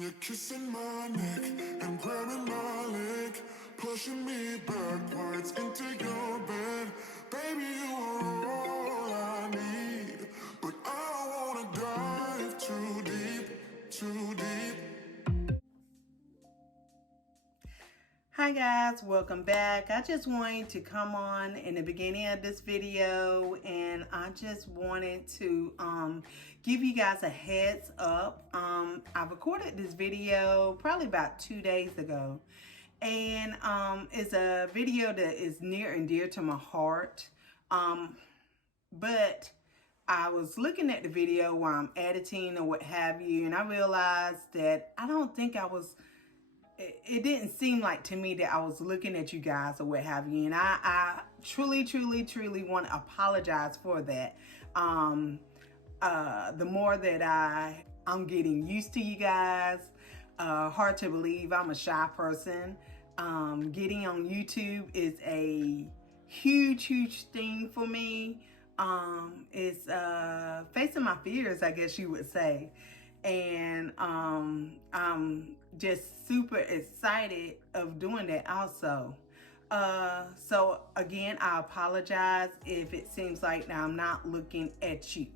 You're kissing my neck and grabbing my leg, pushing me backwards into your bed. Baby, you are all I need, but I don't wanna dive too deep, too deep. Hi guys, welcome back. I just wanted to come on in the beginning of this video, and I just wanted to give you guys a heads up. I recorded this video probably about 2 days ago, and it's a video that is near and dear to my heart. But I was looking at the video while I'm editing or what have you, and I realized that I don't think I was it didn't seem like to me that I was looking at you guys or what have you. And I truly want to apologize for that. The more that I'm getting used to you guys, hard to believe I'm a shy person. Getting on YouTube is a huge thing for me. It's facing my fears, I guess you would say. And I'm just super excited of doing that also. So again, I apologize if it seems like I'm not looking at you,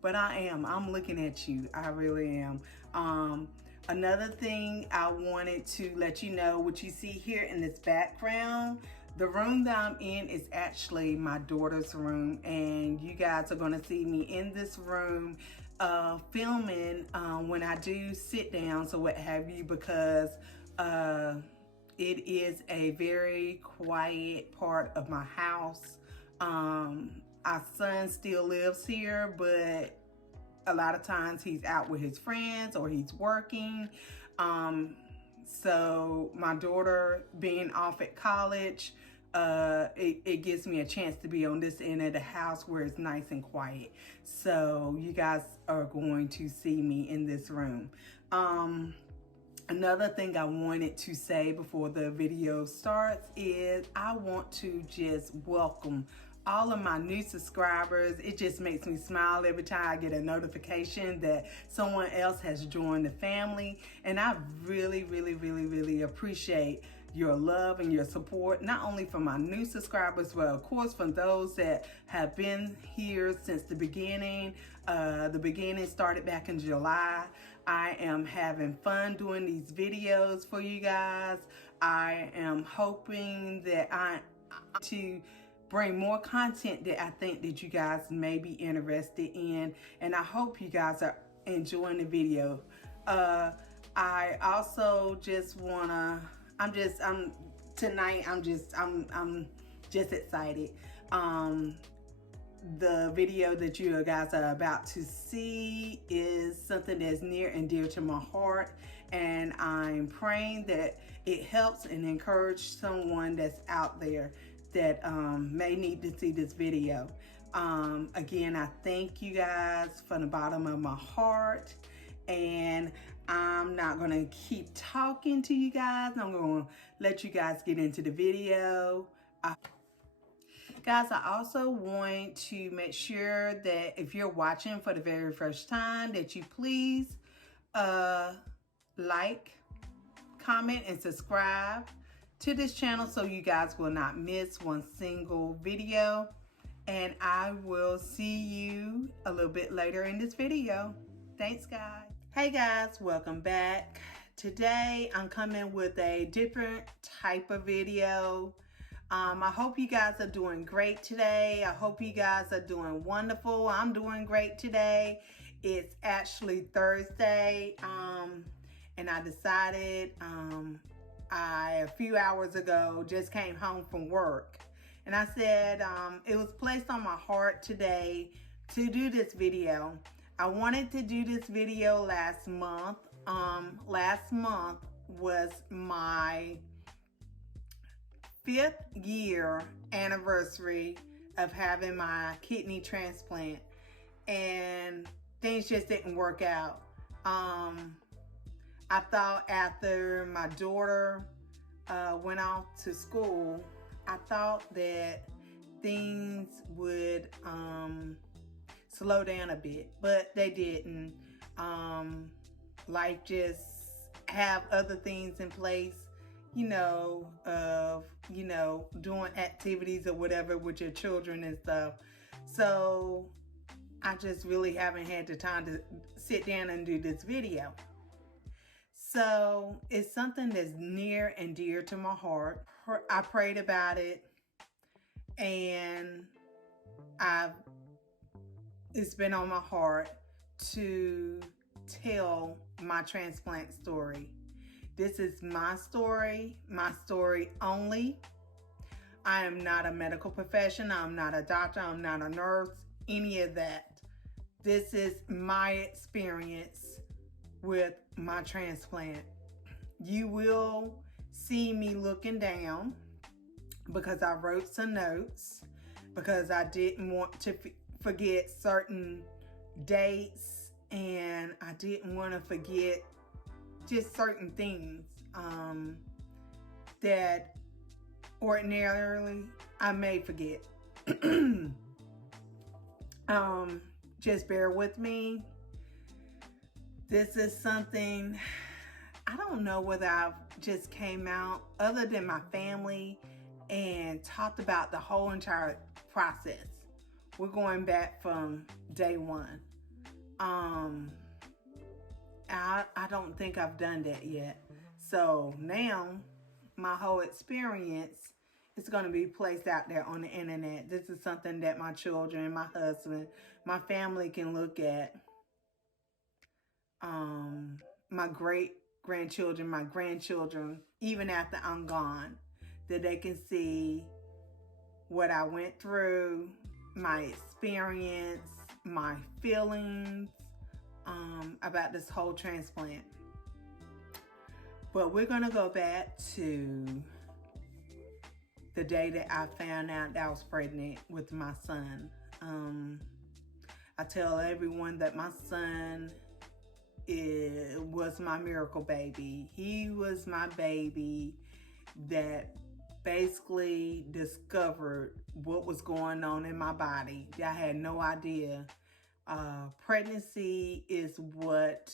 but I'm looking at you. I really am. Another thing I wanted to let you know, what you see here in this background, the room that I'm in is actually my daughter's room, and you guys are going to see me in this room filming when I do sit down, so what have you, because it is a very quiet part of my house. Our son still lives here, but a lot of times he's out with his friends or he's working. So my daughter being off at college, it gives me a chance to be on this end of the house where it's nice and quiet. So you guys are going to see me in this room. Another thing I wanted to say before the video starts is I want to just welcome all of my new subscribers. It just makes me smile every time I get a notification that someone else has joined the family. And I really appreciate your love and your support, not only from my new subscribers, but of course from those that have been here since the beginning. The beginning started back in July. I am having fun doing these videos for you guys. I am hoping that to bring more content that I think that you guys may be interested in, and I hope you guys are enjoying the video. I also just wanna, I'm just excited. The video that you guys are about to see is something that's near and dear to my heart, and I'm praying that it helps and encourages someone that's out there that may need to see this video. Again, I thank you guys from the bottom of my heart, and I'm not gonna keep talking to you guys. I'm gonna let you guys get into the video. Guys, I also want to make sure that if you're watching for the very first time, that you please like, comment, and subscribe to this channel so you guys will not miss one single video. And I will see you a little bit later in this video. Thanks, guys. Hey guys, welcome back. Today I'm coming with a different type of video. I hope you guys are doing great today. I hope you guys are doing wonderful. I'm doing great today. It's actually Thursday, and I decided a few hours ago just came home from work, and I said it was placed on my heart today to do this video. I wanted to do this video last month. Last month was my 5th year anniversary of having my kidney transplant, and things just didn't work out. I thought after my daughter went off to school, I thought that things would slow down a bit, but they didn't. Life just have other things in place, of, doing activities or whatever with your children and stuff. So I just really haven't had the time to sit down and do this video. So it's something that's near and dear to my heart. I prayed about it, and it's been on my heart to tell my transplant story. This is my story only. I am not a medical professional. I'm not a doctor. I'm not a nurse, any of that. This is my experience with my transplant. You will see me looking down because I wrote some notes, because I didn't want to forget certain dates, and I didn't want to forget just certain things that ordinarily I may forget. Just bear with me. This is something, I don't know whether I've just came out other than my family and talked about the whole entire process. We're going back from day one. I don't think I've done that yet. So now my whole experience is going to be placed out there on the internet. This is something that my children, my husband, my family can look at. My great-grandchildren, my grandchildren, even after I'm gone, that they can see what I went through, my experience, my feelings about this whole transplant. But we're going to go back to the day that I found out that I was pregnant with my son. I tell everyone that my son was my miracle baby. He was my baby that basically discovered what was going on in my body. I had no idea. Pregnancy is what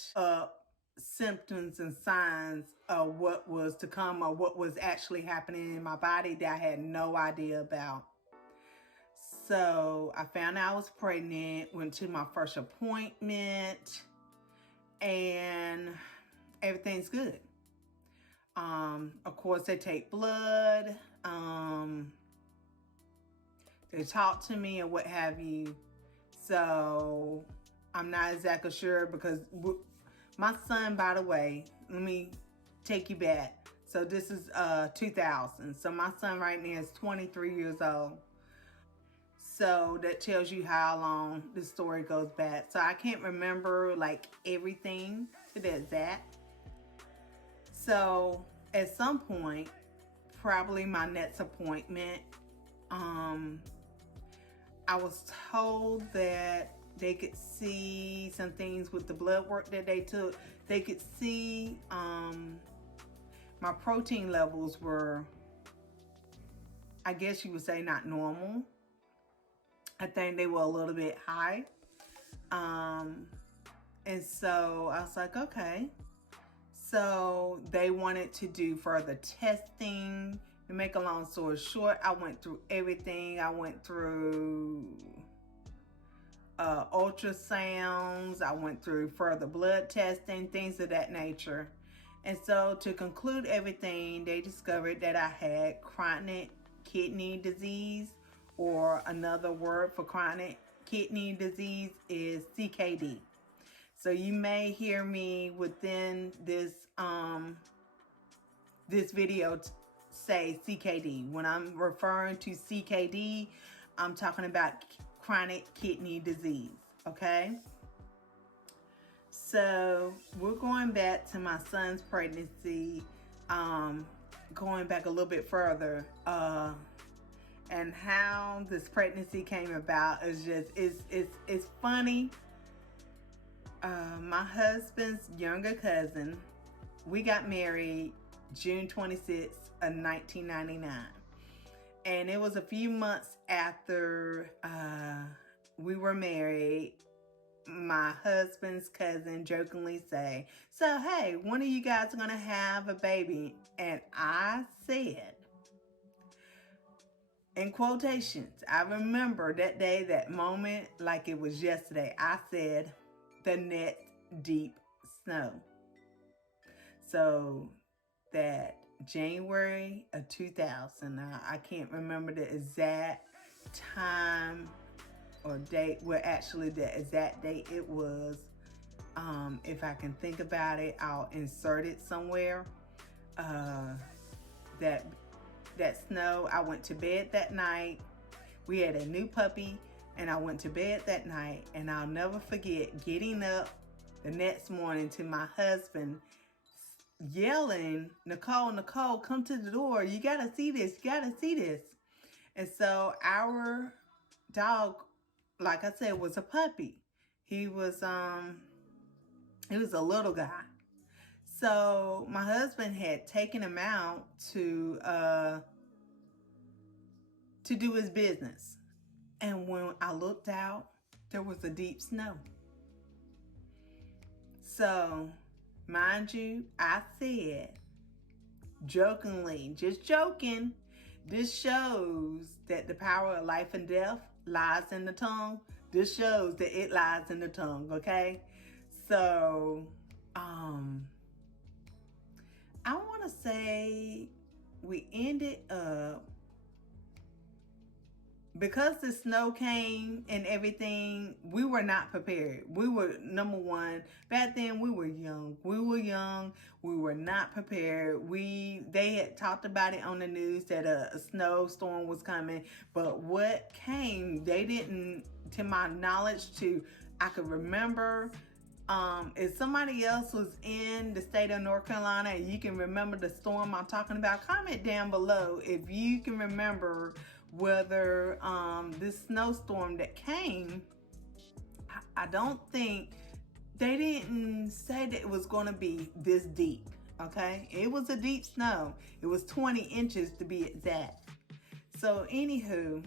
symptoms and signs of what was to come, or what was actually happening in my body that I had no idea about. So I found out I was pregnant, went to my first appointment, and everything's good. Of course, they take blood. They talk to me and what have you. So I'm not exactly sure, because my son, by the way, let me take you back. So this is 2000. So my son right now is 23 years old. So that tells you how long the story goes back. So I can't remember like everything to the exact. So at some point, probably my next appointment, I was told that they could see some things with the blood work that they took. They could see my protein levels were, I guess you would say, not normal. I think they were a little bit high. And so I was like, okay. So they wanted to do further testing. To make a long story short, I went through everything. I went through ultrasounds. I went through further blood testing, things of that nature. And so to conclude everything, they discovered that I had chronic kidney disease, or another word for chronic kidney disease is CKD. So you may hear me within this this video say CKD. When I'm referring to CKD, I'm talking about chronic kidney disease, okay? So we're going back to my son's pregnancy, going back a little bit further, and how this pregnancy came about is just, it's funny. My husband's younger cousin, we got married June 26th of 1999. And it was a few months after we were married my husband's cousin jokingly say, "So, hey, when are you guys going to have a baby?" And I said, in quotations, I remember that day, that moment, like it was yesterday. I said, "the next deep snow." So that January of 2000, I can't remember the exact time or date, well, actually the exact date it was. If I can think about it, I'll insert it somewhere. That snow, I went to bed that night. We had a new puppy, and I went to bed that night, and I'll never forget getting up the next morning to my husband yelling, "Nicole, Nicole, come to the door. You gotta see this. You gotta see this." And so our dog, like I said, was a puppy. He was a little guy. So my husband had taken him out to do his business. And when I looked out, there was a deep snow. So, mind you, I said jokingly, just joking, this shows that the power of life and death lies in the tongue. This shows that it lies in the tongue, okay? So, I want to say we ended up, because the snow came and everything, we were not prepared. We were, number one, back then we were young. We were not prepared. They had talked about it on the news that a snowstorm was coming, but what came, they didn't, to my knowledge, I could remember. If somebody else was in the state of North Carolina and you can remember the storm I'm talking about, comment down below if you can remember whether this snowstorm that came, I don't think, they didn't say that it was going to be this deep, okay? It was a deep snow. It was 20 inches to be exact. So anywho,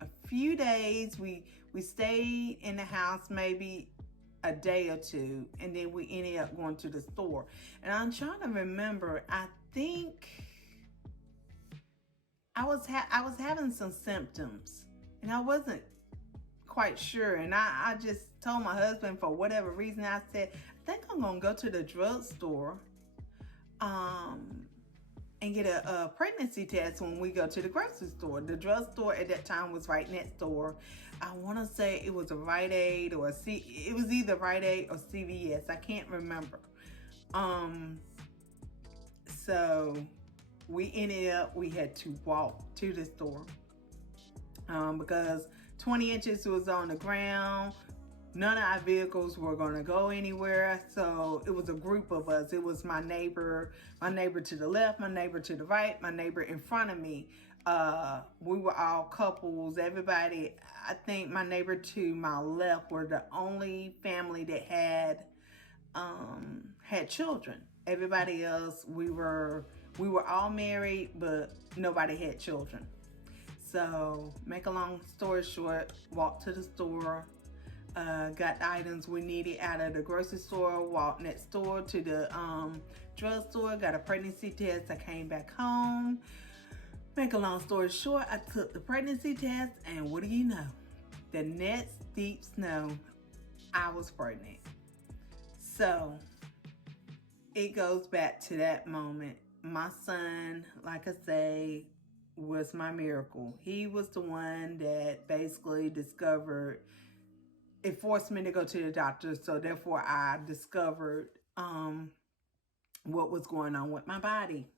a few days, we stayed in the house maybe a day or two, and then we ended up going to the store. And I'm trying to remember, I think I was having some symptoms, and I wasn't quite sure. And I just told my husband, for whatever reason, I said, I think I'm gonna go to the drugstore and get a pregnancy test when we go to the grocery store. The drugstore at that time was right next door. I want to say it was a Rite Aid or it was either Rite Aid or CVS. I can't remember. So we had to walk to the store because 20 inches was on the ground. None of our vehicles were going to go anywhere. So it was a group of us. It was my neighbor to the left, my neighbor to the right, my neighbor in front of me. We were all couples. Everybody, I think my neighbor to my left were the only family that had children. Everybody else, we were all married, but nobody had children. So, make a long story short, walked to the store, got the items we needed out of the grocery store, walked next door to the drugstore, got a pregnancy test. I came back home. Make a long story short, I took the pregnancy test, and what do you know? The next deep snow, I was pregnant. So, it goes back to that moment. My son, like I say, was my miracle. He was the one that basically discovered, it forced me to go to the doctor, so therefore I discovered what was going on with my body.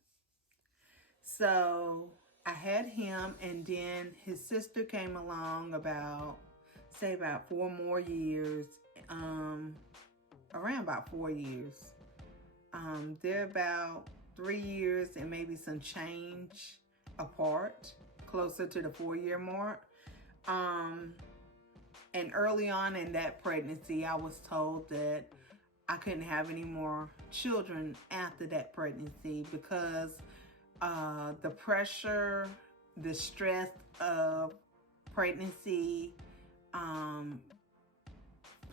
So I had him, and then his sister came along about 4 more years, around about 4 years. They're about 3 years and maybe some change apart, closer to the 4-year mark. And early on in that pregnancy, I was told that I couldn't have any more children after that pregnancy because the pressure, the stress of pregnancy,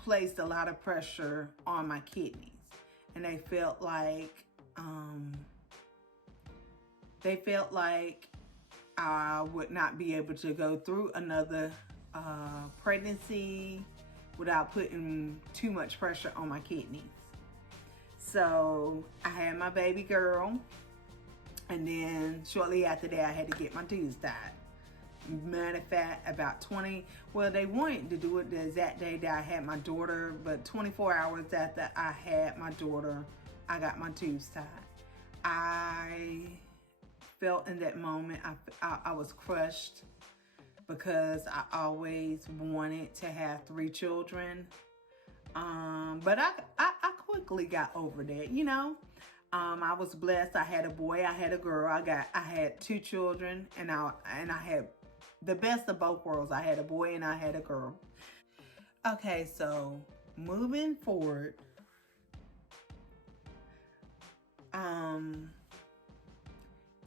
placed a lot of pressure on my kidneys, and they felt like I would not be able to go through another pregnancy without putting too much pressure on my kidneys. So I had my baby girl, and then shortly after that I had to get my tubes tied. Matter of fact, about 20, well, they wanted to do it the exact day that I had my daughter, but 24 hours after I had my daughter, I got my tubes tied. I felt in that moment, I was crushed, because I always wanted to have 3 children. But I quickly got over that, you know. I was blessed. I had a boy, I had a girl. I had 2 children, and I had the best of both worlds. I had a boy and I had a girl. Okay, so moving forward,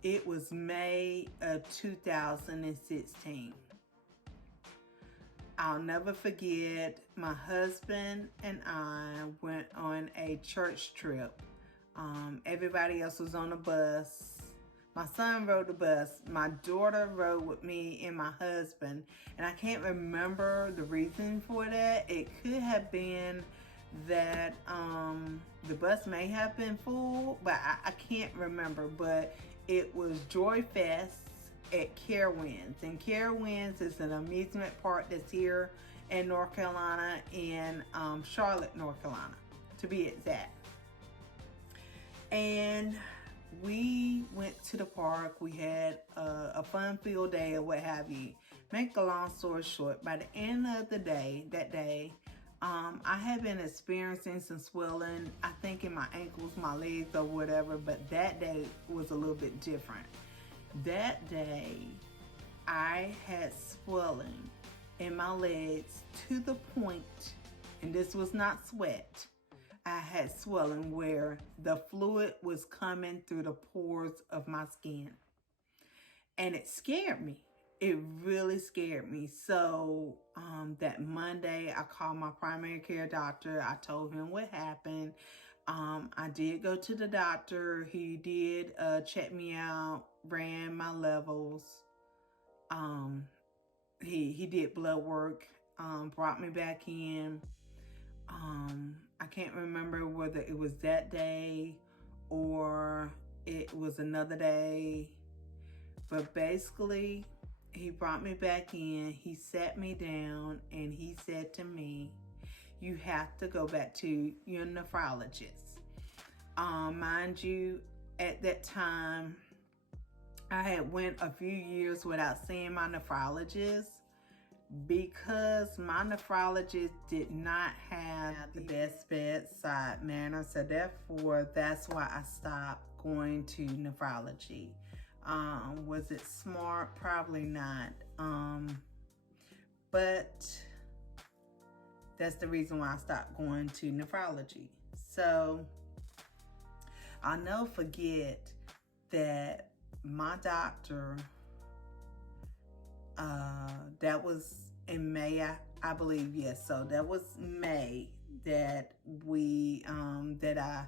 it was May of 2016. I'll never forget, my husband and I went on a church trip. Everybody else was on a bus. My son rode the bus. My daughter rode with me and my husband. And I can't remember the reason for that. It could have been that the bus may have been full, but I can't remember. But it was Joy Fest at Carowinds, and Carowinds is an amusement park that's here in North Carolina, in Charlotte, North Carolina, to be exact. And we went to the park. We had a fun-filled day or what have you. Make a long story short, by the end of the day, that day, I had been experiencing some swelling, I think in my ankles, my legs, or whatever, but that day was a little bit different. That day, I had swelling in my legs to the point, and this was not sweat, I had swelling where the fluid was coming through the pores of my skin. And it scared me. It really scared me. So that Monday, I called my primary care doctor. I told him what happened. I did go to the doctor. He did check me out, ran my levels. He did blood work, brought me back in. I can't remember whether it was that day or it was another day. But basically, he brought me back in. He sat me down and he said to me, "You have to go back to your nephrologist." Mind you, at that time, I had went a few years without seeing my nephrologist because my nephrologist did not have the best bedside manner. So therefore, that's why I stopped going to nephrology. Was it smart? Probably not. But that's the reason why I stopped going to nephrology. So I'll never forget that my doctor, that was in May, I believe, yes. So that was May that that I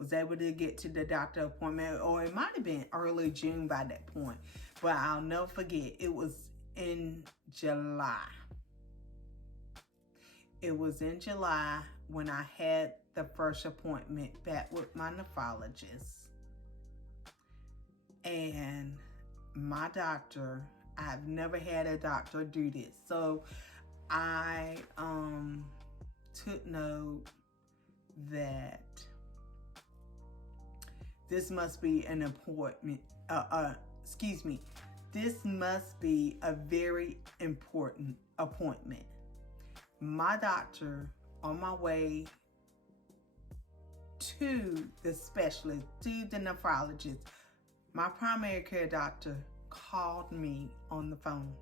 was able to get to the doctor appointment, or it might have been early June by that point. But I'll never forget, it was in July. It was in July when I had the first appointment back with my nephrologist. And my doctor, I've never had a doctor do this. So I took note that this must be an appointment, this must be a very important appointment. My doctor, on my way to the specialist, to the nephrologist, my primary care doctor called me on the phone.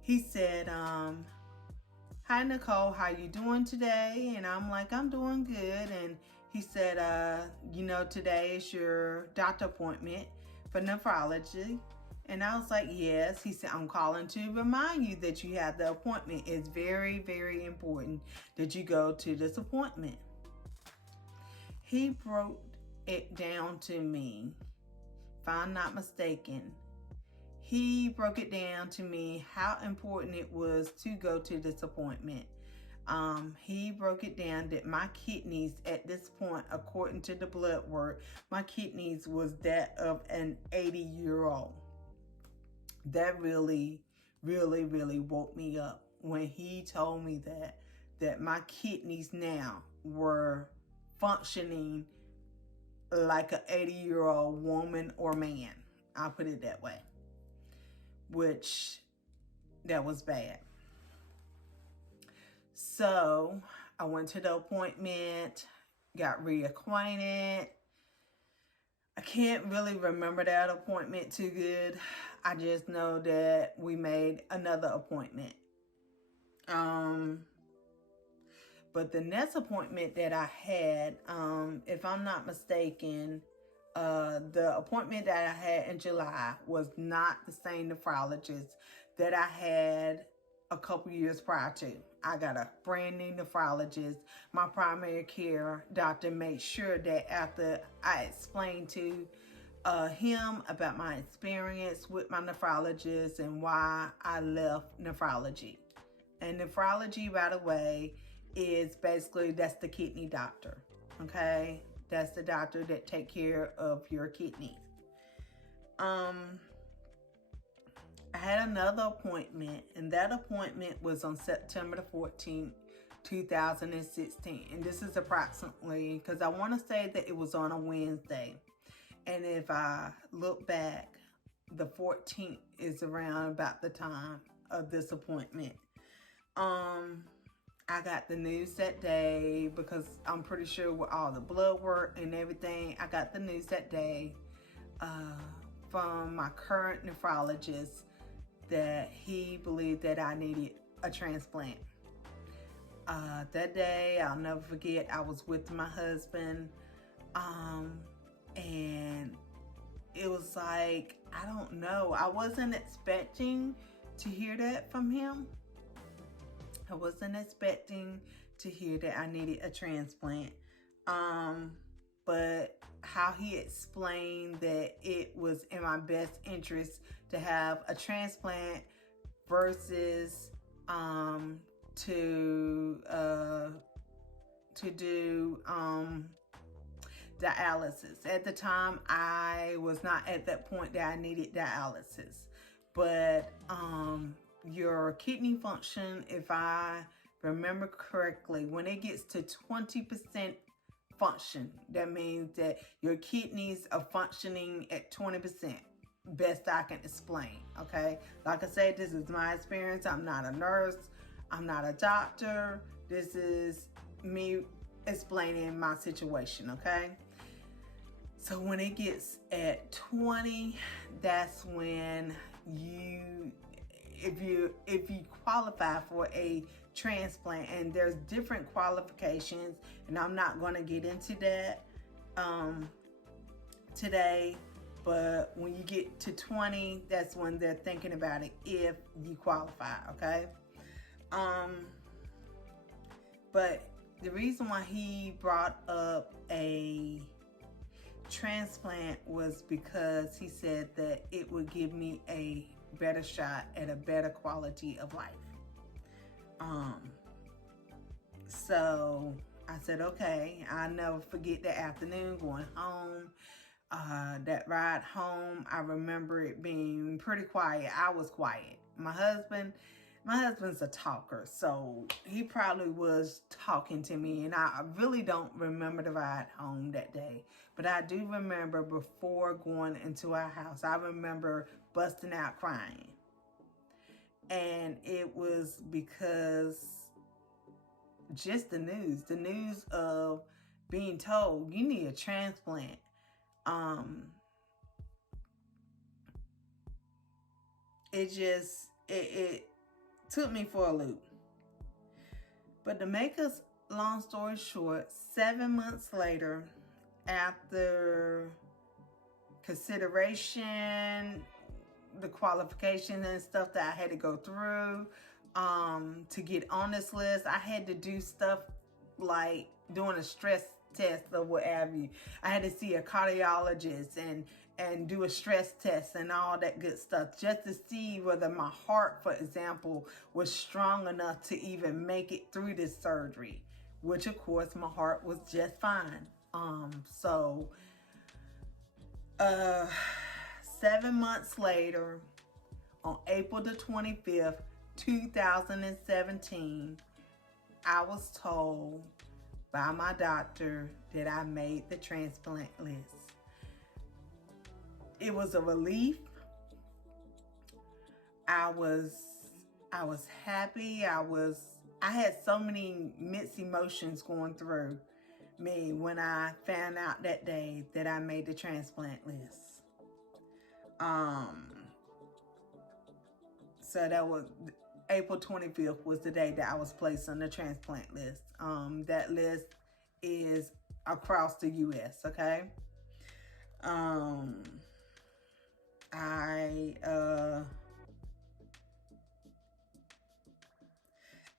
He said, "Hi Nicole, how you doing today?" And I'm like, "I'm doing good." And he said, "Today is your doctor appointment for nephrology." And I was like, yes. He said, I'm calling to remind you that you have the appointment. It's very, very important that you go to this appointment. He broke it down to me, if I'm not mistaken. He broke it down to me how important it was to go to this appointment. He broke it down that my kidneys at this point, according to the blood work, my kidneys was that of an 80-year-old. That really, really, really woke me up when he told me that my kidneys now were functioning like an 80-year-old woman or man. I'll put it that way. Which, that was bad. So I went to the appointment, got reacquainted. I can't really remember that appointment too good. I just know that we made another appointment. But the next appointment that I had, if I'm not mistaken, the appointment that I had in July was not the same nephrologist that I had a couple years prior to. I got a brand new nephrologist. My primary care doctor made sure that after I explained to him about my experience with my nephrologist and why I left nephrology. And nephrology, by the way, is basically, that's the kidney doctor, okay? That's the doctor that take care of your kidneys. I had another appointment, and that appointment was on September the 14th, 2016. And this is approximately, because I want to say that it was on a Wednesday. And if I look back, the 14th is around about the time of this appointment. I got the news that day because I'm pretty sure with all the blood work and everything, I got the news that day from my current nephrologist that he believed that I needed a transplant. That day, I'll never forget, I was with my husband, and it was like, I don't know, I wasn't expecting to hear that from him. I wasn't expecting to hear that I needed a transplant. But how he explained that it was in my best interest to have a transplant versus to do dialysis. At the time, I was not at that point that I needed dialysis. But your kidney function, if I remember correctly, when it gets to 20% function, that means that your kidneys are functioning at 20%. Best I can explain, okay? Like I said, this is my experience. I'm not a nurse. I'm not a doctor. This is me explaining my situation, okay? So when it gets at 20, that's when if you qualify for a transplant, and there's different qualifications, and I'm not going to get into that today, but when you get to 20, that's when they're thinking about it if you qualify, okay? But the reason why he brought up a transplant was because he said that it would give me a better shot at a better quality of life. So I said, okay. I'll never forget that afternoon going home. That ride home, I remember it being pretty quiet. I was quiet. My husband's a talker, so he probably was talking to me, and I really don't remember the ride home that day. But I do remember before going into our house, I remember busting out crying. And it was because just the news of being told you need a transplant. It took me for a loop. But to make us long story short, 7 months later, after consideration, the qualifications and stuff that I had to go through to get on this list. I had to do stuff like doing a stress test or what have you. I had to see a cardiologist and do a stress test and all that good stuff just to see whether my heart, for example, was strong enough to even make it through this surgery, which of course my heart was just fine. 7 months later, on April the 25th, 2017, I was told by my doctor that I made the transplant list. It was a relief. I was happy. I had so many mixed emotions going through me when I found out that day that I made the transplant list. So that was April 25th was the day that I was placed on the transplant list. That list is across the U.S., okay?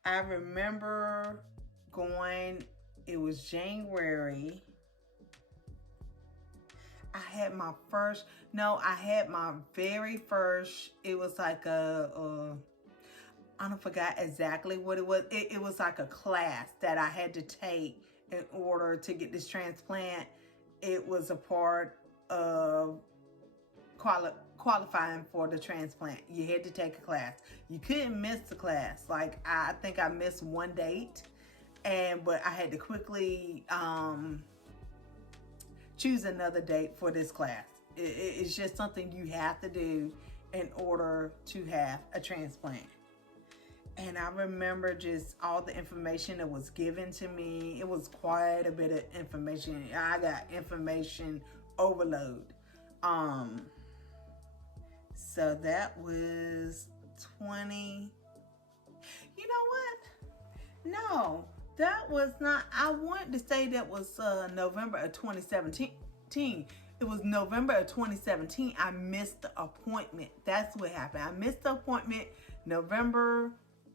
I remember going, it was January. I had my very first, it was like I don't forgot exactly what it was. It was like a class that I had to take in order to get this transplant. It was a part of qualifying for the transplant. You had to take a class. You couldn't miss the class. Like I think I missed one date, but I had to quickly choose another date for this class. It's just something you have to do in order to have a transplant. And I remember just all the information that was given to me. It was quite a bit of information. I got information overload. So that was 20. You know what? No, that was not. I wanted to say that was November of 2017. It was November of 2017. I missed the appointment. That's what happened. I missed the appointment November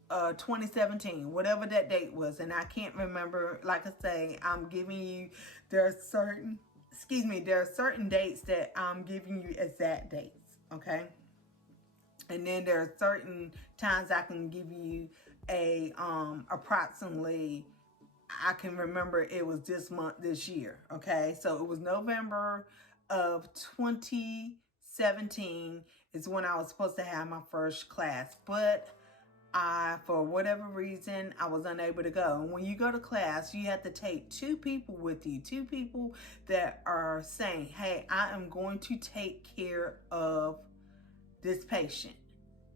2017, whatever that date was, and I can't remember. Like I say, I'm giving you, there are certain dates that I'm giving you exact dates, okay? And then there are certain times I can give you a approximately, I can remember it was this month, this year, okay? So it was November of 2017 is when I was supposed to have my first class, but for whatever reason, I was unable to go. And when you go to class, you have to take 2 people with you. 2 people that are saying, hey, I am going to take care of this patient.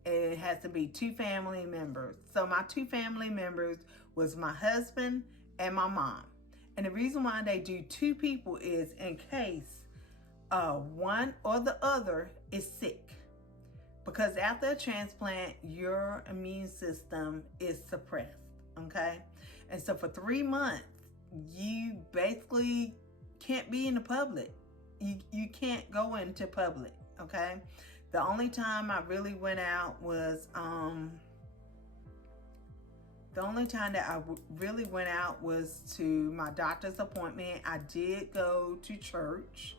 It has to be 2 family members. So my 2 family members was my husband and my mom. And the reason why they do 2 people is in case one or the other is sick. Because after a transplant, your immune system is suppressed, okay? And so for 3 months, you basically can't be in the public. You can't go into public, okay? The only time I really went out was, to my doctor's appointment. I did go to church.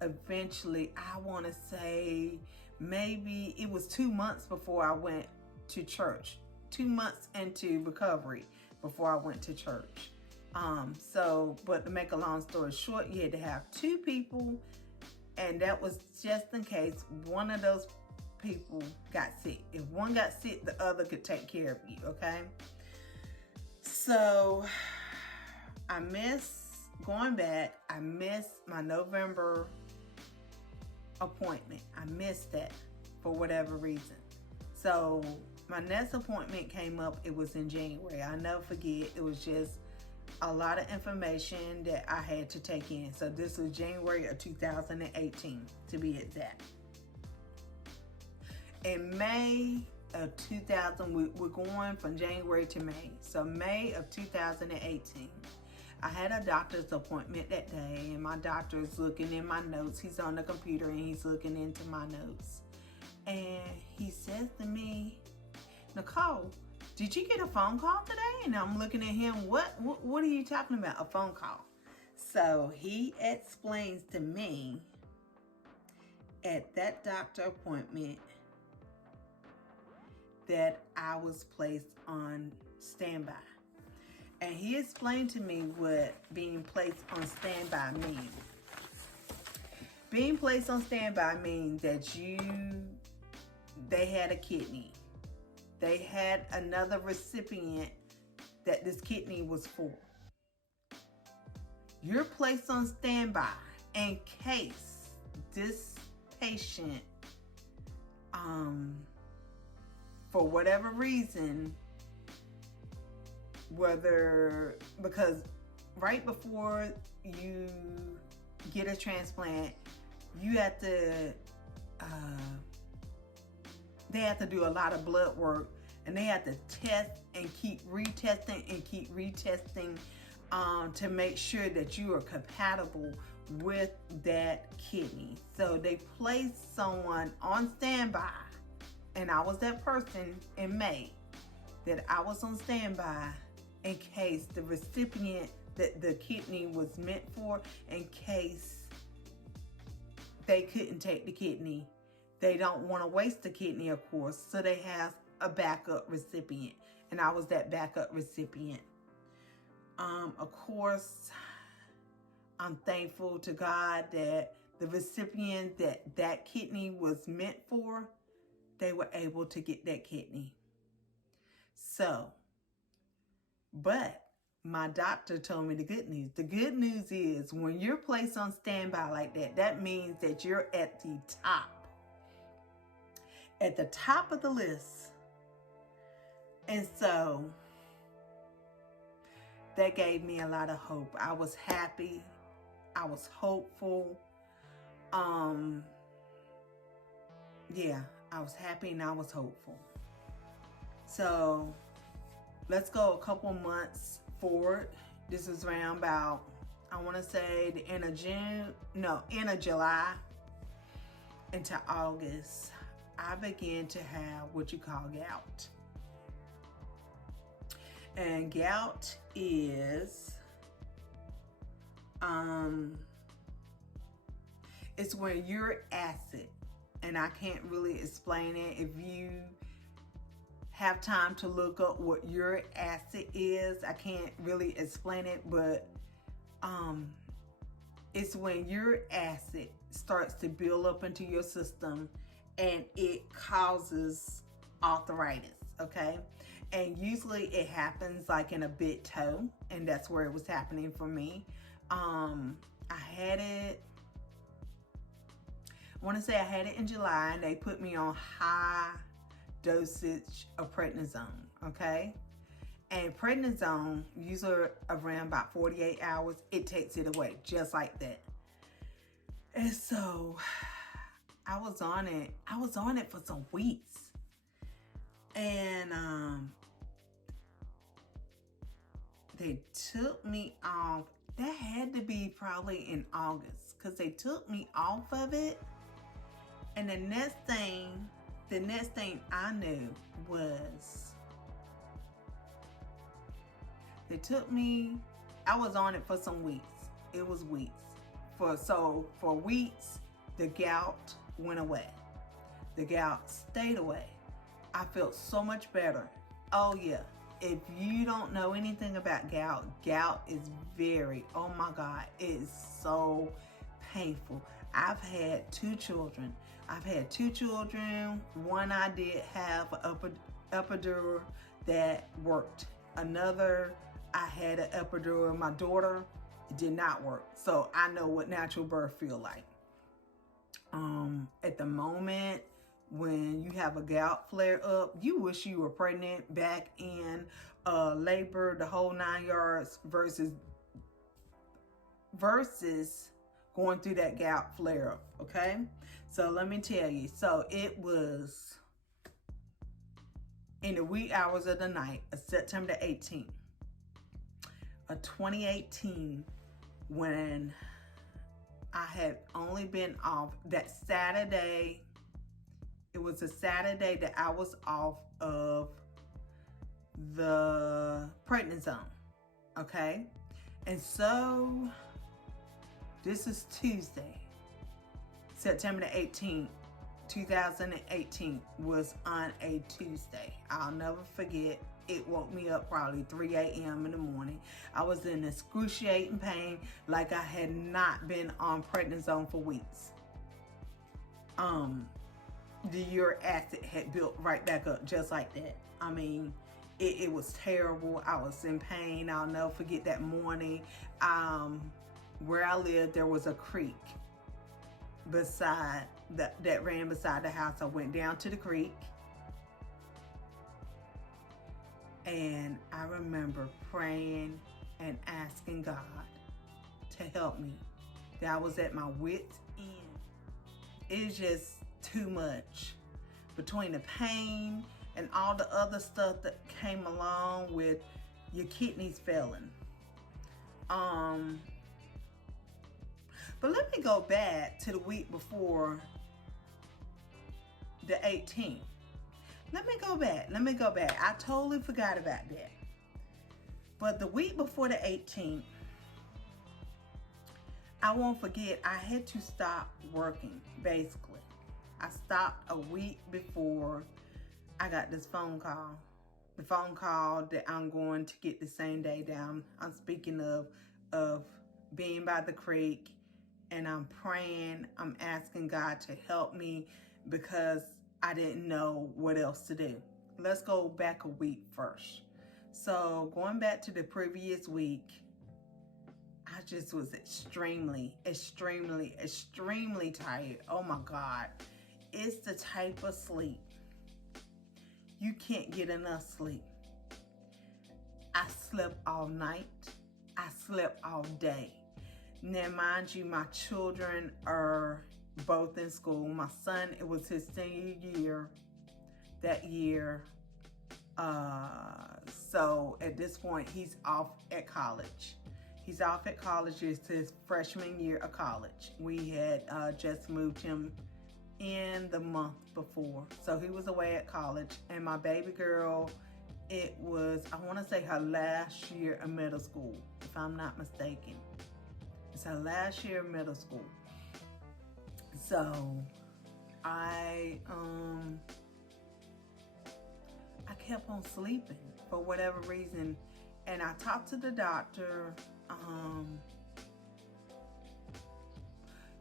Eventually, I want to say, maybe it was 2 months before I went to church. 2 months into recovery before I went to church. But to make a long story short, you had to have 2 people, and that was just in case one of those people got sick. If one got sick, the other could take care of you, okay? So I missed my November appointment. I missed that for whatever reason. So my next appointment came up. It was in January. I'll never forget. It was just a lot of information that I had to take in. So this was January of 2018 to be exact. In May of 2000, we're going from January to May. So May of 2018. I had a doctor's appointment that day, and my doctor is looking in my notes. He's on the computer and he's looking into my notes. And he says to me, Nicole, did you get a phone call today? And I'm looking at him, what are you talking about, a phone call? So he explains to me at that doctor appointment that I was placed on standby. And he explained to me what being placed on standby means. Being placed on standby means that they had a kidney. They had another recipient that this kidney was for. You're placed on standby in case this patient, for whatever reason, because right before you get a transplant, you have to, they have to do a lot of blood work, and they have to test and keep retesting to make sure that you are compatible with that kidney. So they placed someone on standby, and I was that person in May that I was on standby in case the recipient that the kidney was meant for, in case they couldn't take the kidney. They don't want to waste the kidney, of course, so they have a backup recipient, and I was that backup recipient. Of course, I'm thankful to God that the recipient that kidney was meant for, they were able to get that kidney. So, but my doctor told me the good news. The good news is when you're placed on standby like that, that means that you're at the top of the list. And so that gave me a lot of hope. I was happy. I was hopeful. Yeah, I was happy and I was hopeful. So let's go a couple months forward. This is around about, I want to say the end of July into August. I began to have what you call gout. And gout is, it's when you're acid. And I can't really explain it. If you have time to look up what uric acid is, I can't really explain it, but it's when uric acid starts to build up into your system and it causes arthritis, okay? And usually it happens like in a big toe, and that's where it was happening for me. I had it in July, and they put me on high dosage of prednisone, okay? And prednisone, usually around about 48 hours, it takes it away, just like that. And so I was on it for some weeks. And they took me off. That had to be probably in August, because they took me off of it. And the next thing I knew was they took me, I was on it for some weeks. It was weeks. For weeks, the gout went away. The gout stayed away. I felt so much better. Oh yeah. If you don't know anything about gout, gout is oh my God, it is so painful. I've had two children. One I did have an epidural that worked. Another, I had an epidural. My daughter, it did not work. So I know what natural birth feel like. At the moment, when you have a gout flare up, you wish you were pregnant, back in labor, the whole 9 yards, versus going through that gout flare up, okay? So let me tell you, so it was in the wee hours of the night of September 18th of 2018, when I had only been off that Saturday. It It was a Saturday that I was off of the prednisone. Okay? And so, this is Tuesday, September the 18th, 2018 was on a Tuesday. I'll never forget. It woke me up probably 3 a.m. in the morning. I was in excruciating pain like I had not been on prednisone for weeks. The uric acid had built right back up just like that. I mean, it was terrible. I was in pain. I'll never forget that morning. Where I lived, there was a creek beside that ran beside the house. I went down to the creek, and I remember praying and asking God to help me. That I was at my wit's end. It's just too much between the pain and all the other stuff that came along with your kidneys failing. But let me go back to the week before the 18th. Let me go back. I totally forgot about that. But the week before the 18th, I won't forget, I had to stop working, basically. I stopped a week before I got this phone call. The phone call that I'm going to get the same day down. I'm speaking of being by the creek, and I'm praying, I'm asking God to help me because I didn't know what else to do. Let's go back a week first. So going back to the previous week, I just was extremely tired. Oh my God. It's the type of sleep. You can't get enough sleep. I slept all night. I slept all day. Now, mind you, my children are both in school. My son, it was his senior year that year. So at this point, he's off at college. He's off at college. It's his freshman year of college. We had just moved him in the month before. So he was away at college. And my baby girl, it was, I want to say, her last year of middle school, if I'm not mistaken. It's her last year of middle school. So I kept on sleeping for whatever reason. And I talked to the doctor.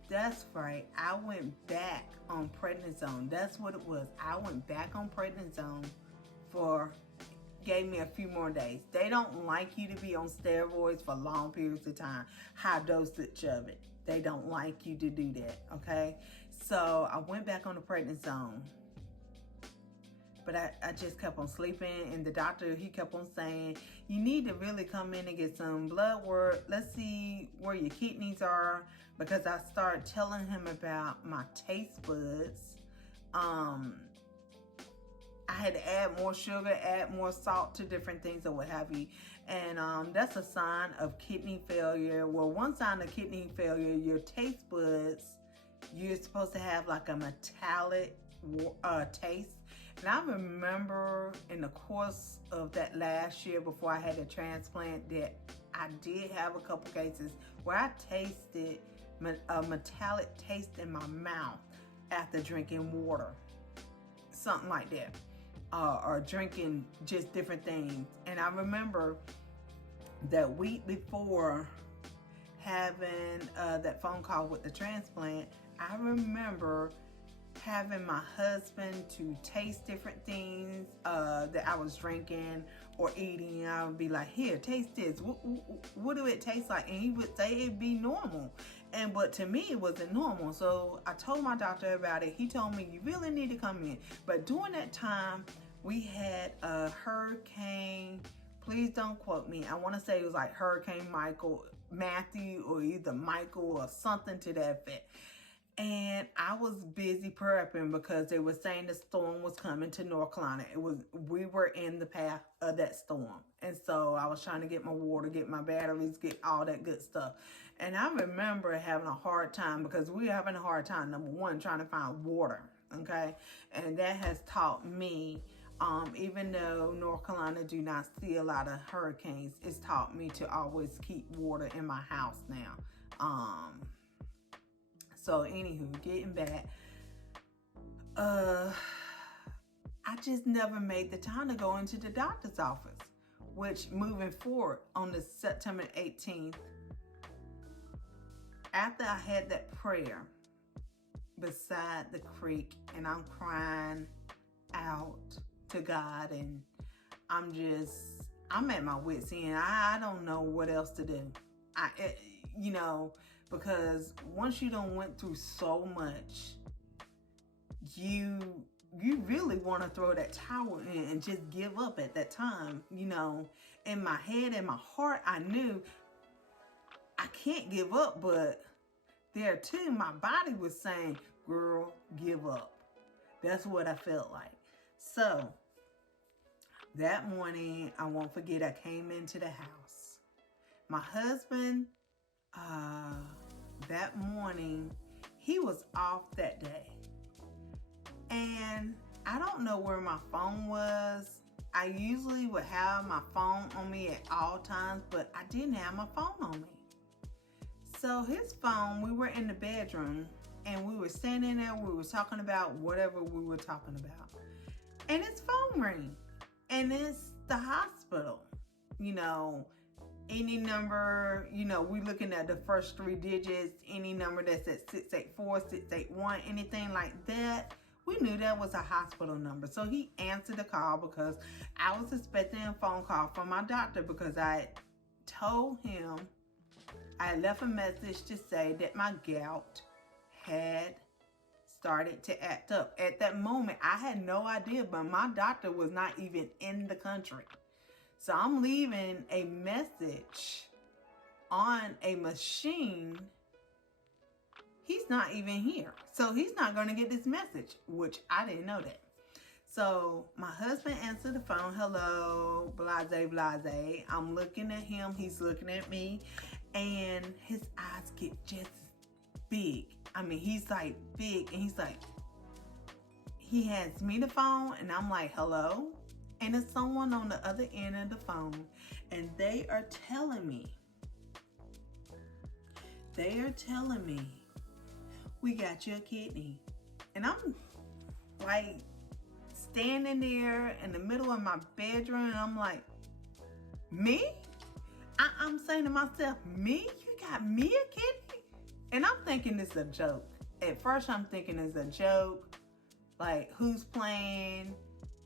That's right. I went back on prednisone. That's what it was. I went back on prednisone gave me a few more days. They don't like you to be on steroids for long periods of time. High dosage of it. They don't like you to do that, okay? So I went back on the prednisone. But I just kept on sleeping, and the doctor, he kept on saying, you need to really come in and get some blood work. Let's see where your kidneys are, because I started telling him about my taste buds. I had to add more sugar, add more salt to different things or what have you. And that's a sign of kidney failure. Well, one sign of kidney failure, your taste buds, you're supposed to have like a metallic taste. And I remember in the course of that last year before I had the transplant that I did have a couple cases where I tasted a metallic taste in my mouth after drinking water. Something like that. Or drinking just different things. And I remember that week before having that phone call with the transplant, I remember having my husband to taste different things that I was drinking or eating. I would be like, here, taste this. What do it taste like? And he would say it'd be normal. But to me, it wasn't normal. So I told my doctor about it. He told me, you really need to come in. But during that time, we had a hurricane. Please don't quote me. I want to say it was like Hurricane Matthew, or either Michael or something to that effect. And I was busy prepping because they were saying the storm was coming to North Carolina. We were in the path of that storm. And so I was trying to get my water, get my batteries, get all that good stuff. And I remember having a hard time because we were having a hard time, number one, trying to find water. Okay. And that has taught me, even though North Carolina do not see a lot of hurricanes, it's taught me to always keep water in my house now. So anywho, getting back, I just never made the time to go into the doctor's office, which moving forward on the September 18th, after I had that prayer beside the creek and I'm crying out to God, and I'm at my wit's end. I don't know what else to do. Because once you done went through so much, you really want to throw that towel in and just give up at that time. In my head, in my heart, I knew I can't give up, but there too, my body was saying, girl, give up. That's what I felt like. So that morning, I won't forget, I came into the house. My husband, that morning, he was off that day. And I don't know where my phone was. I usually would have my phone on me at all times, but I didn't have my phone on me. So his phone, we were in the bedroom and we were standing there, we were talking about whatever we were talking about. And his phone rang. And it's the hospital. Any number, we looking at the first 3 digits, any number that's at 684, 681, anything like that. We knew that was a hospital number. So he answered the call because I was expecting a phone call from my doctor, because I told him, I left a message to say that my gout had started to act up. At that moment, I had no idea, but my doctor was not even in the country. So I'm leaving a message on a machine. He's not even here. So he's not going to get this message, which I didn't know that. So my husband answered the phone. Hello, blase, blase. I'm looking at him. He's looking at me. And his eyes get just big. I mean, he's like big. And he's like, he hands me the phone. And I'm like, hello? And it's someone on the other end of the phone. And they are telling me, we got your kidney. And I'm like standing there in the middle of my bedroom, and I'm like, me? I'm saying to myself, me? You got me a kidney? And I'm thinking it's a joke. At first I'm thinking it's a joke. Like, who's playing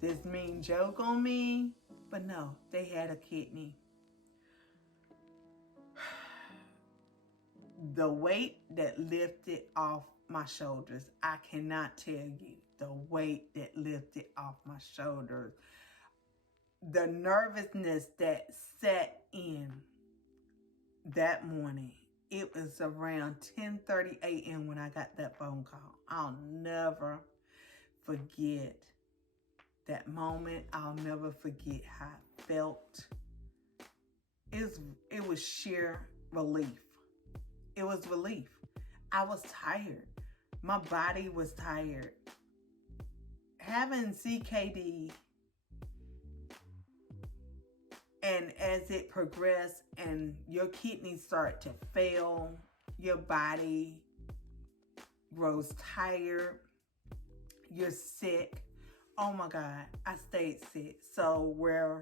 this mean joke on me? But no, they had a kidney. The weight that lifted off my shoulders, I cannot tell you the weight that lifted off my shoulders. The nervousness that set in that morning. It was around 10:30 a.m. when I got that phone call. I'll never forget that moment. I'll never forget how I felt. It was sheer relief. It was relief. I was tired. My body was tired. Having CKD, and as it progressed and your kidneys start to fail, your body grows tired, you're sick. Oh my God, I stayed sick. So where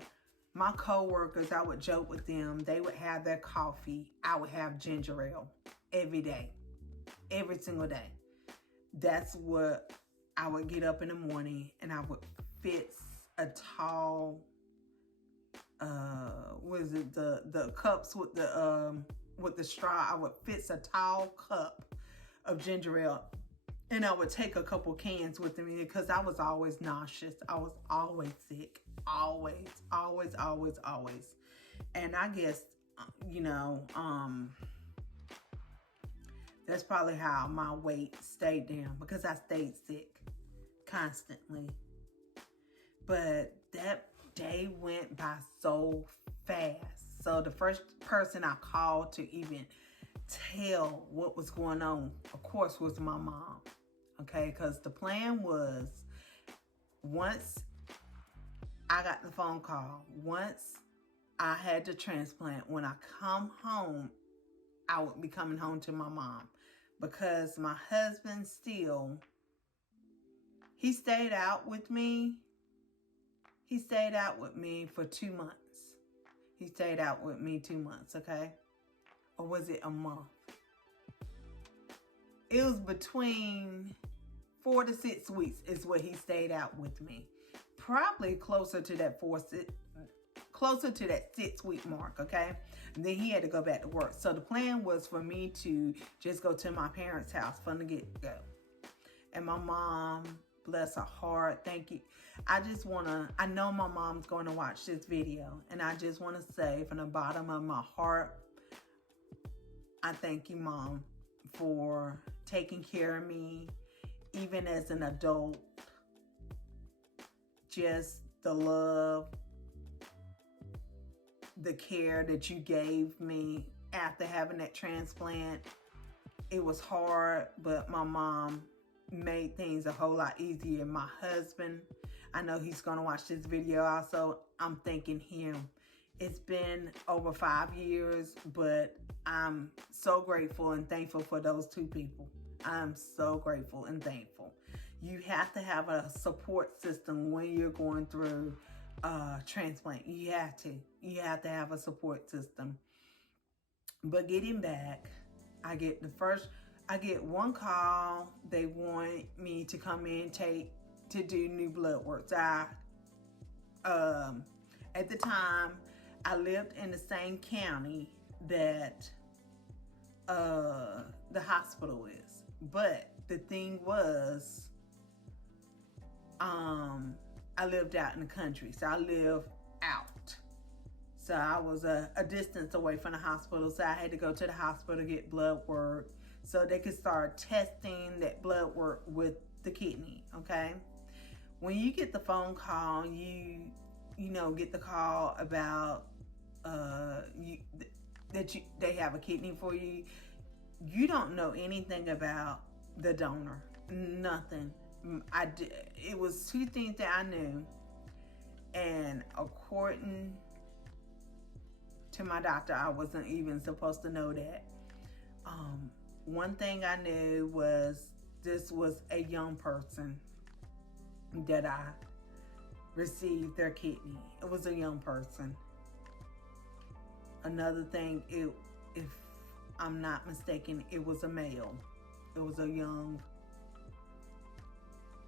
my coworkers, I would joke with them, they would have their coffee, I would have ginger ale every day, every single day. That's what I would get up in the morning, and I would fix a tall, the cups with the straw. I would fix a tall cup of ginger ale, and I would take a couple cans with me because I was always nauseous. I was always sick, always. And I guess, that's probably how my weight stayed down, because I stayed sick constantly. But that day went by so fast. So the first person I called to even tell what was going on, of course, was my mom. okay? Because the plan was, once I got the phone call, once I had the transplant, when I come home, I would be coming home to my mom, because my husband still, he stayed out with me. He stayed out with me for 2 months. He stayed out with me 2 months, okay? Or was it a month? It was between 4 to 6 weeks is what he stayed out with me. Probably closer to that 6-week mark, okay? And then he had to go back to work. So the plan was for me to just go to my parents' house from the get-go. And my mom, bless her heart, thank you. I know my mom's going to watch this video, and I just want to say from the bottom of my heart, I thank you, Mom, for taking care of me, even as an adult. Just the love, the care that you gave me after having that transplant. It was hard, but my mom made things a whole lot easier. My husband, I know he's going to watch this video also. I'm thanking him. It's been over 5 years, but I'm so grateful and thankful for those two people. I'm so grateful and thankful. You have to have a support system when you're going through transplant. You have to have a support system. But getting back, I get one call. They want me to come in to do new blood work. At the time, I lived in the same county that the hospital is. But the thing was, I lived out in the country. So I lived out. So I was a distance away from the hospital. So I had to go to the hospital to get blood work so they could start testing that blood work with the kidney, okay? When you get the phone call, you get the call about they have a kidney for you. You don't know anything about the donor, nothing. It was 2 things that I knew, and according to my doctor, I wasn't even supposed to know that. One thing I knew was this was a young person that I received their kidney. It was a young person. Another thing, if I'm not mistaken, it was a male. It was a young...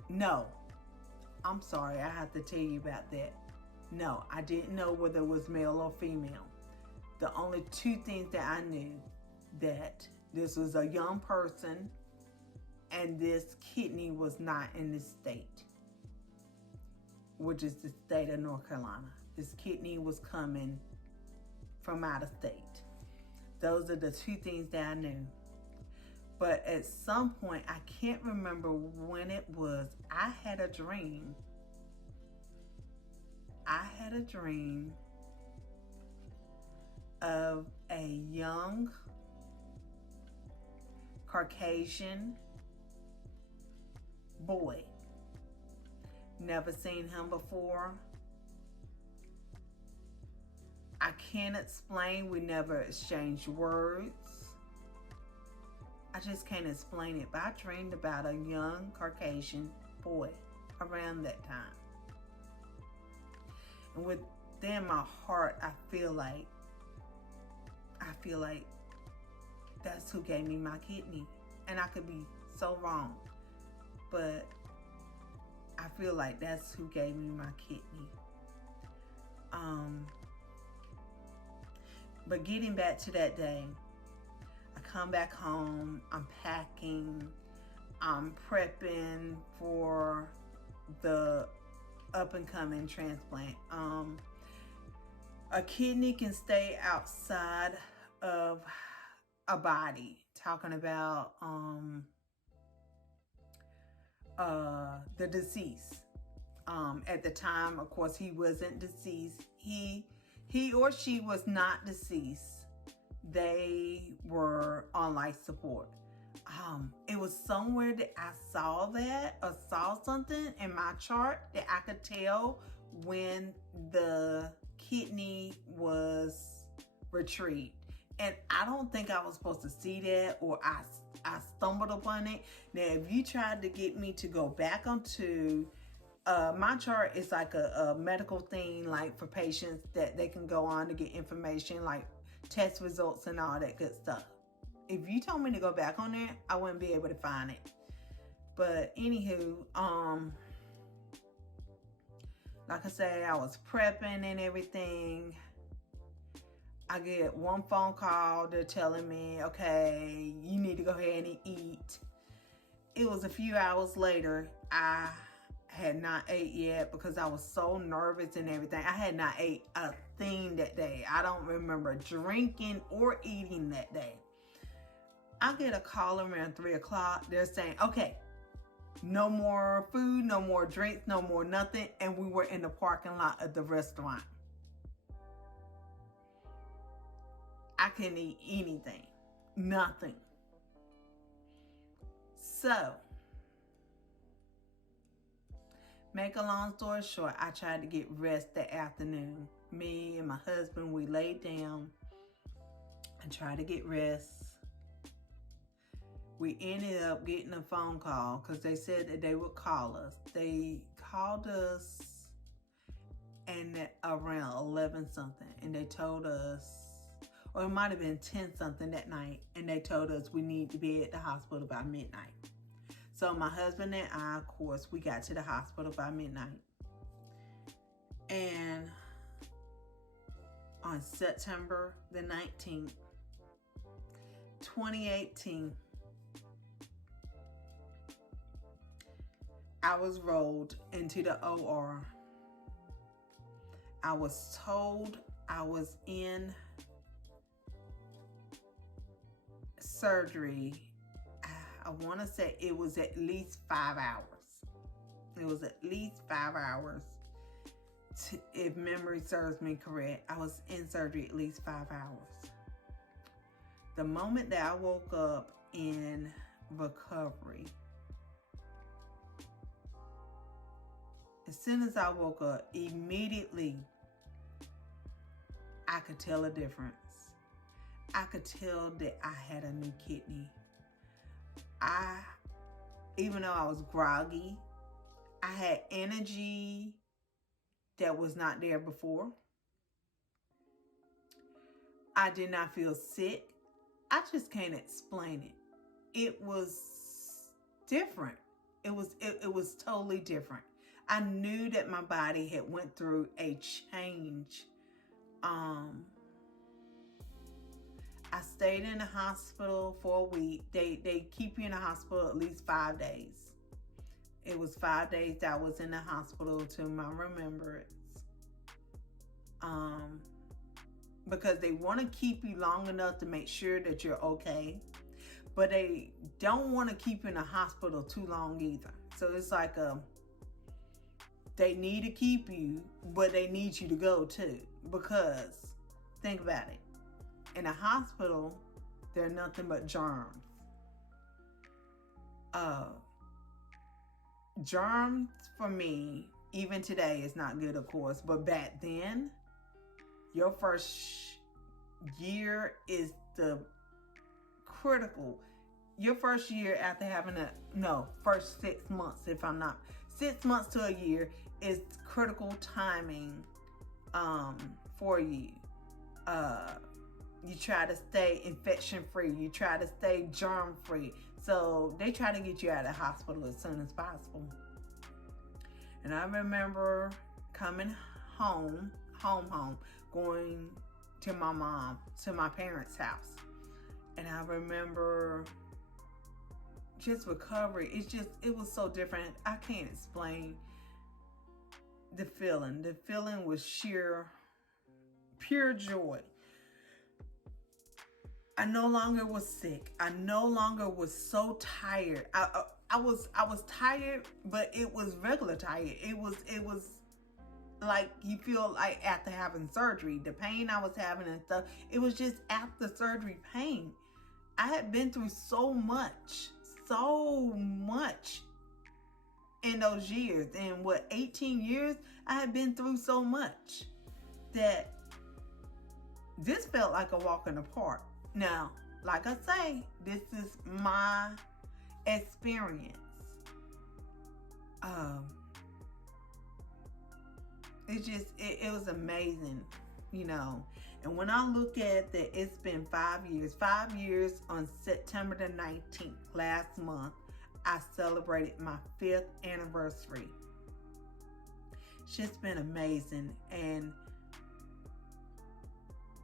No, I'm sorry, I have to tell you about that. No, I didn't know whether it was male or female. The only 2 things that I knew, that this was a young person and this kidney was not in this state, which is the state of North Carolina. This kidney was coming from out of state. Those are the 2 things that I knew. But at some point, I can't remember when it was, I had a dream. I had a dream of a young Caucasian boy. Never seen him before. I can't explain. We never exchanged words. I just can't explain it. But I dreamed about a young Caucasian boy around that time. And within my heart, I feel like that's who gave me my kidney. And I could be so wrong, but I feel like that's who gave me my kidney. But getting back to that day, I come back home, I'm packing, I'm prepping for the up and coming transplant. A kidney can stay outside of a body. Talking about the deceased. At the time, of course, he wasn't deceased. He or she was not deceased. They were on life support. It was somewhere that I saw that or saw something in my chart that I could tell when the kidney was retrieved. And I don't think I was supposed to see that, or I stumbled upon it. Now, if you tried to get me to go back onto my chart, is like a medical thing, like for patients that they can go on to get information, like test results and all that good stuff. If you told me to go back on there, I wouldn't be able to find it. But anywho, like I said, I was prepping and everything. I get one phone call. They're telling me, okay, you need to go ahead and eat. It was a few hours later. I had not ate yet because I was so nervous and everything. I had not ate a thing that day. I don't remember drinking or eating that day. I get a call around 3 o'clock. They're saying, okay, no more food, no more drinks, no more nothing. And we were in the parking lot of the restaurant. I couldn't eat anything, nothing. So, make a long story short, I tried to get rest that afternoon. Me and my husband, we laid down and tried to get rest. We ended up getting a phone call because they said that they would call us. They called us and around 11 something, and they told us, or it might have been 10 something that night, and they told us we need to be at the hospital by midnight. So my husband and I, of course, we got to the hospital by midnight. And on September the 19th, 2018, I was rolled into the OR. I was told I was in surgery. I want to say it was at least 5 hours. It was at least 5 hours. If memory serves me correct, I was in surgery at least 5 hours. The moment that I woke up in recovery, as soon as I woke up, immediately I could tell a difference. I could tell that I had a new kidney. Even though I was groggy, I had energy that was not there before. I did not feel sick. I just can't explain it. It was different. It was totally different. I knew that my body had went through a change. I stayed in the hospital for a week. They keep you in the hospital at least 5 days. It was 5 days that I was in the hospital to my remembrance. Because they want to keep you long enough to make sure that you're okay. But they don't want to keep you in the hospital too long either. So it's like they need to keep you, but they need you to go too. Because, think about it. In a hospital, they're nothing but germs. Germs, for me, even today, is not good, of course. But back then, your first year is the critical. Your first year after having first 6 months, 6 months to a year is critical timing for you. You try to stay infection free. You try to stay germ free. So they try to get you out of the hospital as soon as possible. And I remember coming home, going to my parents' house. And I remember just recovery. It was so different. I can't explain the feeling. The feeling was pure joy. I no longer was sick. I no longer was so tired. I was tired, but it was regular tired. It was like you feel like after having surgery, the pain I was having and stuff. It was just after surgery pain. I had been through so much in those years. In 18 years, I had been through so much that this felt like a walk in the park. Now, like I say, this is my experience. It was amazing, you know. And when I look at that, it's been 5 years. 5 years on September the 19th, last month, I celebrated my 5th anniversary. It's just been amazing. And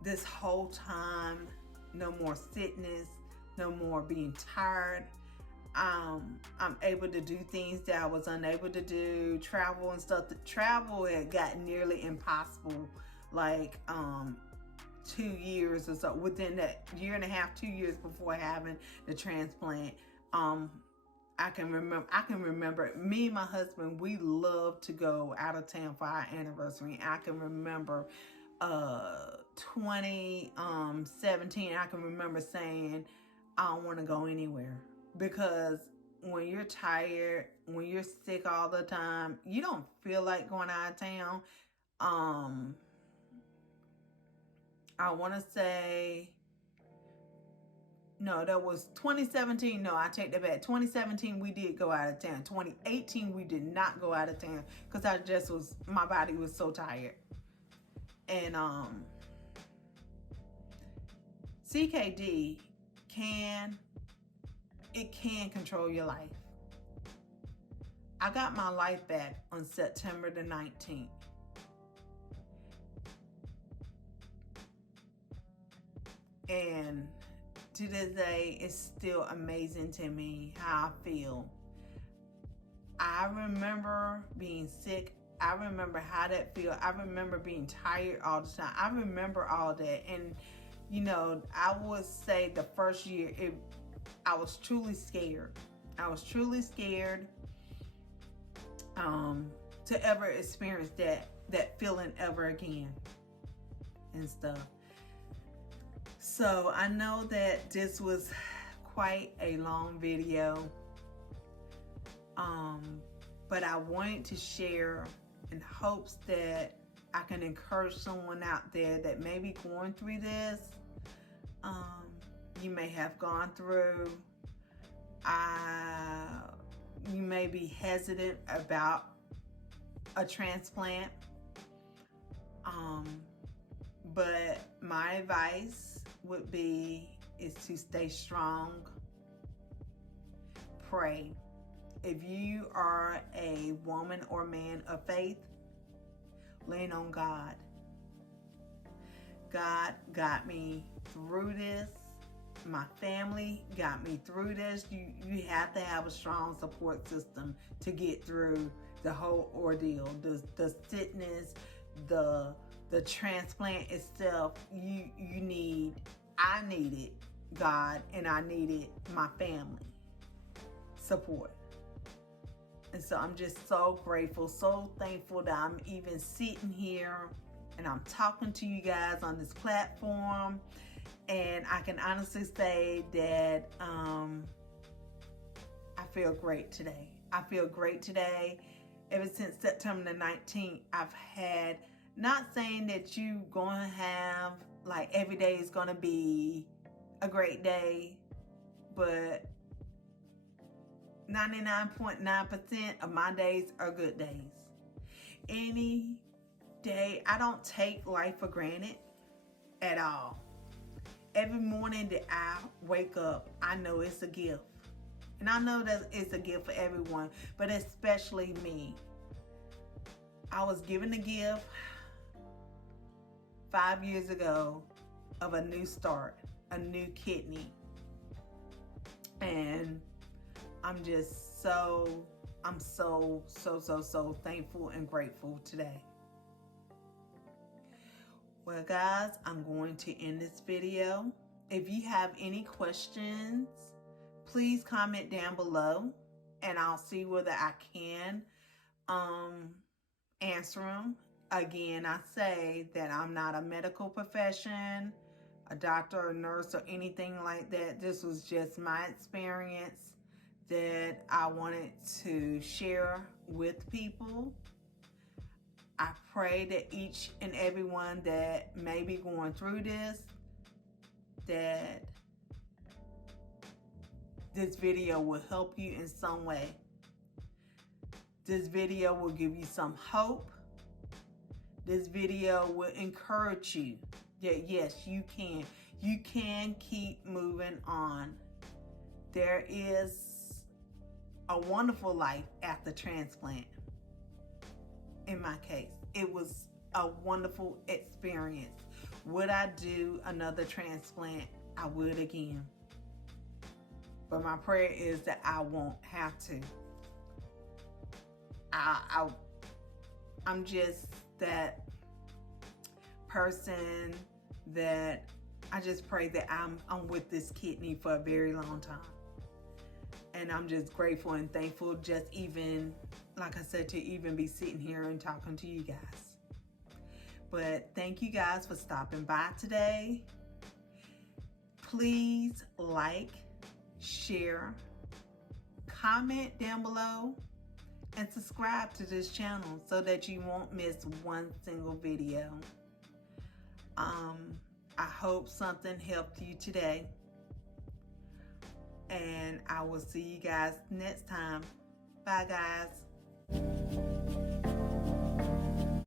this whole time, no more sickness, no more being tired. I'm able to do things that I was unable to do, travel and stuff. The travel had gotten nearly impossible, like 2 years or so, within that year and a half, 2 years before having the transplant. I can remember me and my husband, we loved to go out of town for our anniversary. I can remember 2017, I can remember saying, I don't want to go anywhere. Because when you're tired, when you're sick all the time, you don't feel like going out of town. I want to say, no, that was 2017. No, I take that back. 2017, we did go out of town. 2018, we did not go out of town because my body was so tired. And CKD can control your life. I got my life back on September the 19th. And to this day, it's still amazing to me how I feel. I remember being sick. I remember how that feels. I remember being tired all the time. I remember all that. And, you know, I would say the first year, I was truly scared. I was truly scared to ever experience that feeling ever again and stuff. So I know that this was quite a long video, but I wanted to share in hopes that I can encourage someone out there that may be going through this. You may have gone through. You may be hesitant about a transplant. But my advice would be is to stay strong. Pray. If you are a woman or man of faith, lean on God. God got me through this. My family got me through this. You have to have a strong support system to get through the whole ordeal. The sickness, the transplant itself. I needed God, and I needed my family support. And so I'm just so grateful, so thankful that I'm even sitting here and I'm talking to you guys on this platform. And I can honestly say that I feel great today. I feel great today. Ever since September the 19th, I've had, not saying that you gonna have, like every day is gonna be a great day, but 99.9% of my days are good days. Any day, I don't take life for granted at all. Every morning that I wake up, I know it's a gift. And I know that it's a gift for everyone, but especially me. I was given a gift 5 years ago of a new start, a new kidney. And I'm so thankful and grateful today. Well, guys, I'm going to end this video. If you have any questions, please comment down below and I'll see whether I can answer them. Again, I say that I'm not a medical profession. a doctor or nurse or anything like that. This was just my experience that I wanted to share with people. I pray that each and everyone that may be going through this, that this video will help you in some way. This video will give you some hope. This video will encourage you that yes, you can. You can keep moving on. There is a wonderful life after transplant. In my case, it was a wonderful experience. Would I do another transplant? I would again. But my prayer is that I won't have to. I'm just that person that I just pray that I'm with this kidney for a very long time. And I'm just grateful and thankful just even, like I said, to even be sitting here and talking to you guys. But thank you guys for stopping by today. Please like, share, comment down below, and subscribe to this channel so that you won't miss one single video. I hope something helped you today. And I will see you guys next time. Bye, guys.